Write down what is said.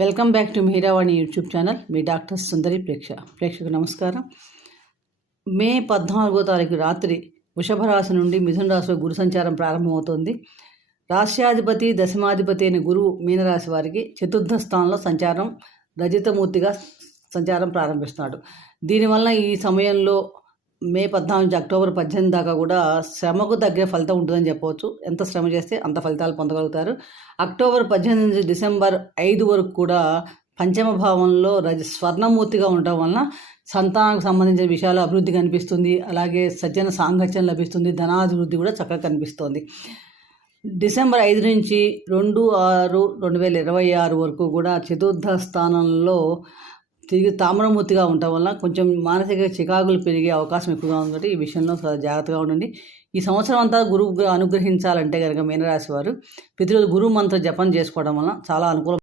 Welcome back to Meeravani YouTube channel. Me doctor Sundari ప్రేక్ష. ప్రేక్షకు నమస్కారం. మే పద్నాలుగో తారీఖు రాత్రి వృషభ రాశి నుండి మిథున రాశిలో గురు సంచారం ప్రారంభమవుతుంది. రాష్ట్రాధిపతి దశమాధిపతి అయిన గురువు మీనరాశి వారికి చతుర్థ స్థానంలో సంచారం రజితమూర్తిగా సంచారం ప్రారంభిస్తున్నాడు. దీనివల్ల ఈ సమయంలో మే పద్నాలుగు నుంచి అక్టోబర్ పద్దెనిమిది దాకా కూడా శ్రమకు తగ్గ ఫలితం ఉంటుందని చెప్పవచ్చు. ఎంత శ్రమ చేస్తే అంత ఫలితాలు పొందగలుగుతారు. అక్టోబర్ పద్దెనిమిది నుంచి డిసెంబర్ ఐదు వరకు కూడా పంచమ భావంలో రజ స్వర్ణమూర్తిగా ఉండటం వలన సంతానానికి సంబంధించిన విషయాలు అభివృద్ధి కనిపిస్తుంది. అలాగే సజ్జన సాంగత్యం లభిస్తుంది. ధనాభివృద్ధి కూడా చక్కగా కనిపిస్తుంది. డిసెంబర్ ఐదు నుంచి రెండు ఆరు రెండు వేల ఇరవై ఆరు వరకు కూడా చతుర్థ స్థానంలో తిరిగి తామ్రమూర్తిగా ఉండటం వల్ల కొంచెం మానసిక చికాకులు పెరిగే అవకాశం ఎక్కువగా ఉంది కాబట్టి ఈ విషయంలో జాగ్రత్తగా ఉండండి. ఈ సంవత్సరం అంతా గురువు అనుగ్రహించాలంటే కనుక మీనరాశి వారు ప్రతిరోజు గురువు మంత్ర జపం చేసుకోవడం వల్ల చాలా అనుకూలం